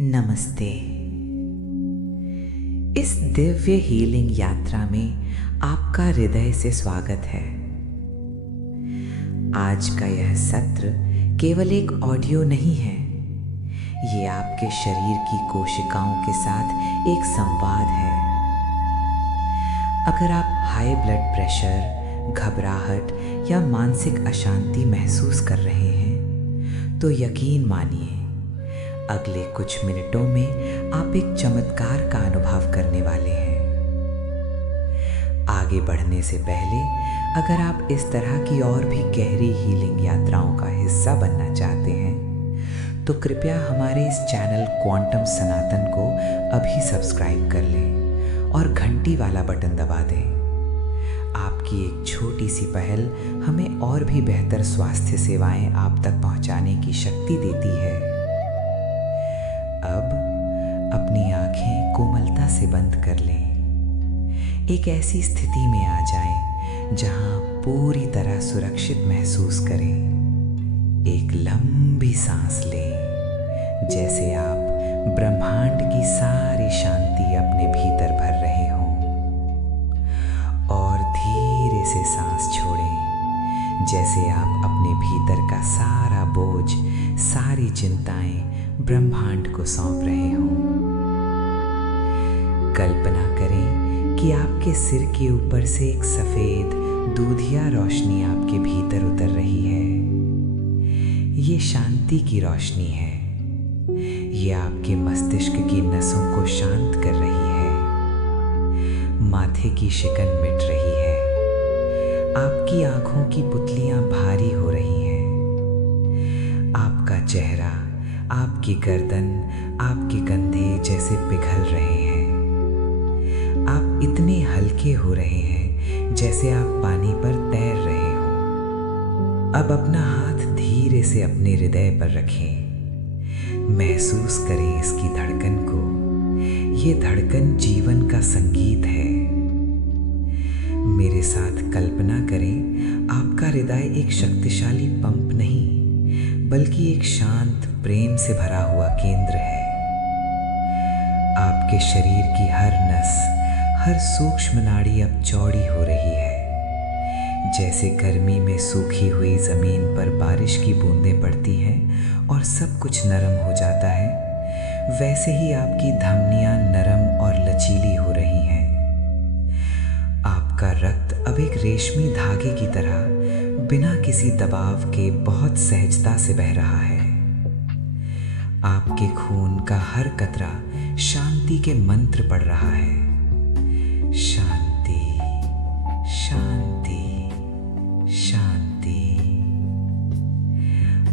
नमस्ते। इस दिव्य हीलिंग यात्रा में आपका हृदय से स्वागत है। आज का यह सत्र केवल एक ऑडियो नहीं है, ये आपके शरीर की कोशिकाओं के साथ एक संवाद है। अगर आप हाई ब्लड प्रेशर, घबराहट या मानसिक अशांति महसूस कर रहे हैं, तो यकीन मानिए अगले कुछ मिनटों में आप एक चमत्कार का अनुभव करने वाले हैं। आगे बढ़ने से पहले अगर आप इस तरह की और भी गहरी हीलिंग यात्राओं का हिस्सा बनना चाहते हैं, तो कृपया हमारे इस चैनल क्वांटम सनातन को अभी सब्सक्राइब कर लें और घंटी वाला बटन दबा दें। आपकी एक छोटी सी पहल हमें और भी बेहतर स्वास्थ्य सेवाएं आप तक पहुंचाने की शक्ति देती है। अब अपनी आंखें कोमलता से बंद कर लें। एक ऐसी स्थिति में आ जाएं जहां पूरी तरह सुरक्षित महसूस करें। एक लंबी सांस लें, जैसे आप ब्रह्मांड की सारी शांति अपने भीतर भर रहे हों, और धीरे से सांस छोड़ें, जैसे आप अपने भीतर का सारा बोझ, सारी चिंताएं ब्रह्मांड को सौंप रहे हों। कल्पना करें कि आपके सिर के ऊपर से एक सफेद दूधिया रोशनी आपके भीतर उतर रही है। ये शांति की रोशनी है। ये आपके मस्तिष्क की नसों को शांत कर रही है। माथे की शिकन मिट रही है। आपकी आंखों की पुतलियां भारी हो रही हैं। आपका चेहरा, आपकी गर्दन, आपके कंधे जैसे पिघल रहे हैं। आप इतने हल्के हो रहे हैं जैसे आप पानी पर तैर रहे हो। अब अपना हाथ धीरे से अपने हृदय पर रखें। महसूस करें इसकी धड़कन को। ये धड़कन जीवन का संगीत है। मेरे साथ कल्पना करें, आपका हृदय एक शक्तिशाली पंप नहीं, बल्कि एक शांत, प्रेम से भरा हुआ केंद्र है। आपके शरीर की हर नस, हर सूक्ष्म नाड़ी अब चौड़ी हो रही है। जैसे गर्मी में सूखी हुई जमीन पर बारिश की बूंदें पड़ती हैं और सब कुछ नरम हो जाता है, वैसे ही आपकी धमनियां नरम और लचीली हो रही हैं। आपका रक्त अब एक रेशमी धागे की तरह बिना किसी दबाव के बहुत सहजता से बह रहा है। आपके खून का हर कतरा शांति के मंत्र पढ़ रहा है। शांति, शांति, शांति।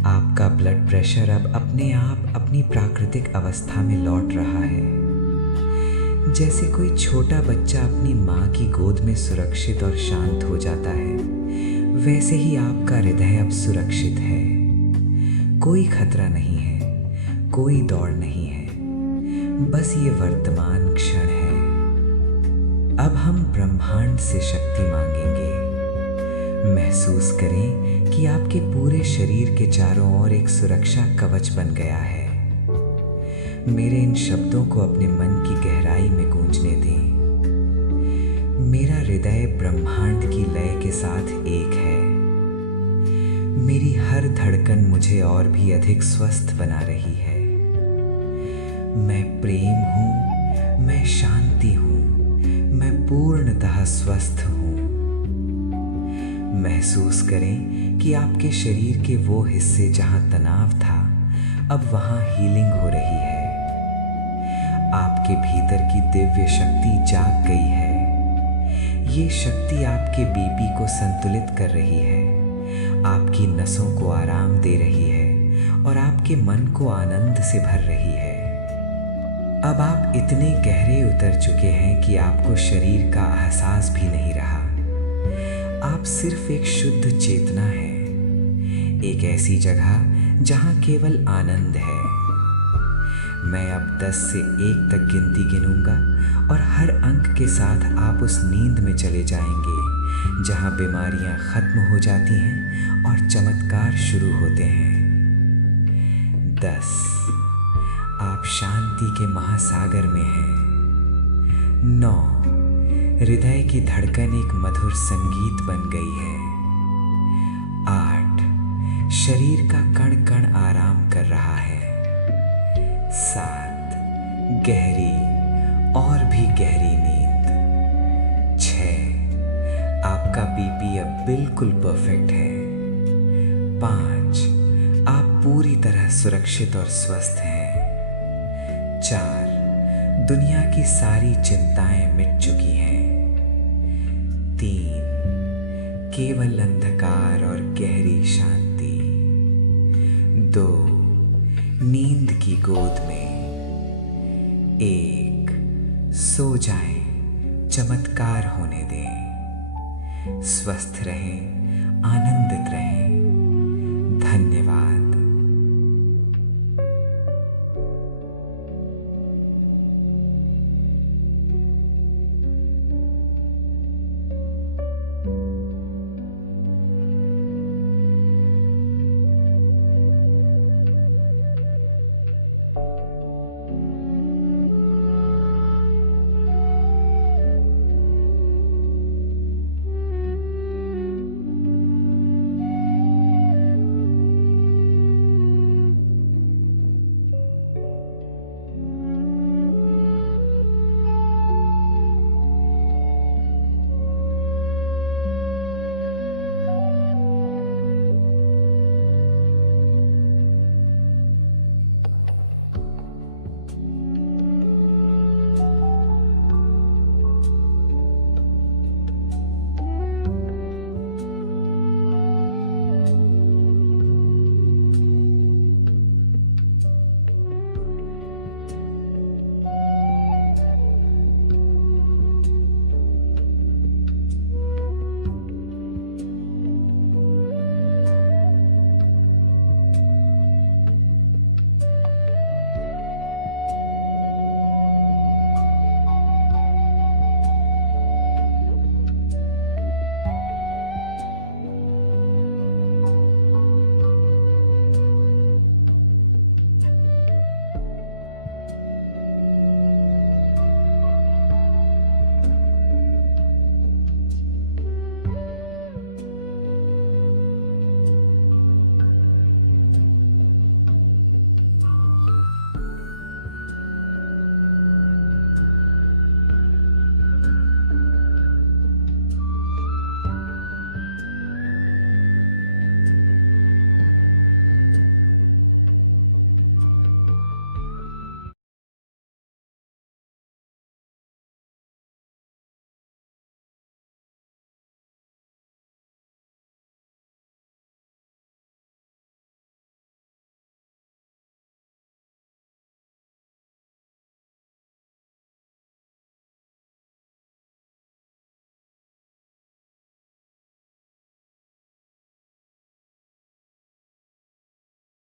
आपका ब्लड प्रेशर अब अपने आप अपनी प्राकृतिक अवस्था में लौट रहा है। जैसे कोई छोटा बच्चा अपनी माँ की गोद में सुरक्षित और शांत हो जाता है, वैसे ही आपका हृदय अब सुरक्षित है। कोई खतरा नहीं है, कोई दौड़ नहीं है, बस ये वर्तमान क्षण है। अब हम ब्रह्मांड से शक्ति मांगेंगे। महसूस करें कि आपके पूरे शरीर के चारों ओर एक सुरक्षा कवच बन गया है। मेरे इन शब्दों को अपने मन की गहराई में गूंजने दें। मेरा हृदय ब्रह्मांड की लय के साथ एक है। मेरी हर धड़कन मुझे और भी अधिक स्वस्थ बना रही है। मैं प्रेम हूं, मैं शांति हूं, मैं पूर्णतः स्वस्थ हूं। महसूस करें कि आपके शरीर के वो हिस्से जहां तनाव था, अब वहां हीलिंग हो रही है। आपके भीतर की दिव्य शक्ति जाग गई है। ये शक्ति आपके बीपी को संतुलित कर रही है, आपकी नसों को आराम दे रही है और आपके मन को आनंद से भर रही है। अब आप इतने गहरे उतर चुके हैं कि आपको शरीर का एहसास भी नहीं रहा। आप सिर्फ एक शुद्ध चेतना है, एक ऐसी जगह जहां केवल आनंद है। मैं अब 10 से 1 तक गिनती गिनूंगा और हर अंक के साथ आप उस नींद में चले जाएंगे जहां बीमारियां खत्म हो जाती हैं और चमत्कार शुरू होते हैं। 10। आप शांति के महासागर में हैं। 9, हृदय की धड़कन एक मधुर संगीत बन गई है। 8, शरीर का कण कण आराम कर रहा है। 7, गहरी और भी गहरी नींद। 6, आपका बीपी अब बिल्कुल परफेक्ट है। 5, आप पूरी तरह सुरक्षित और स्वस्थ हैं। 4, दुनिया की सारी चिंताएं मिट चुकी हैं। 3, केवल अंधकार और गहरी शांति। 2, नींद की गोद में। 1, सो जाएं, चमत्कार होने दें। स्वस्थ रहें, आनंदित रहें। धन्यवाद।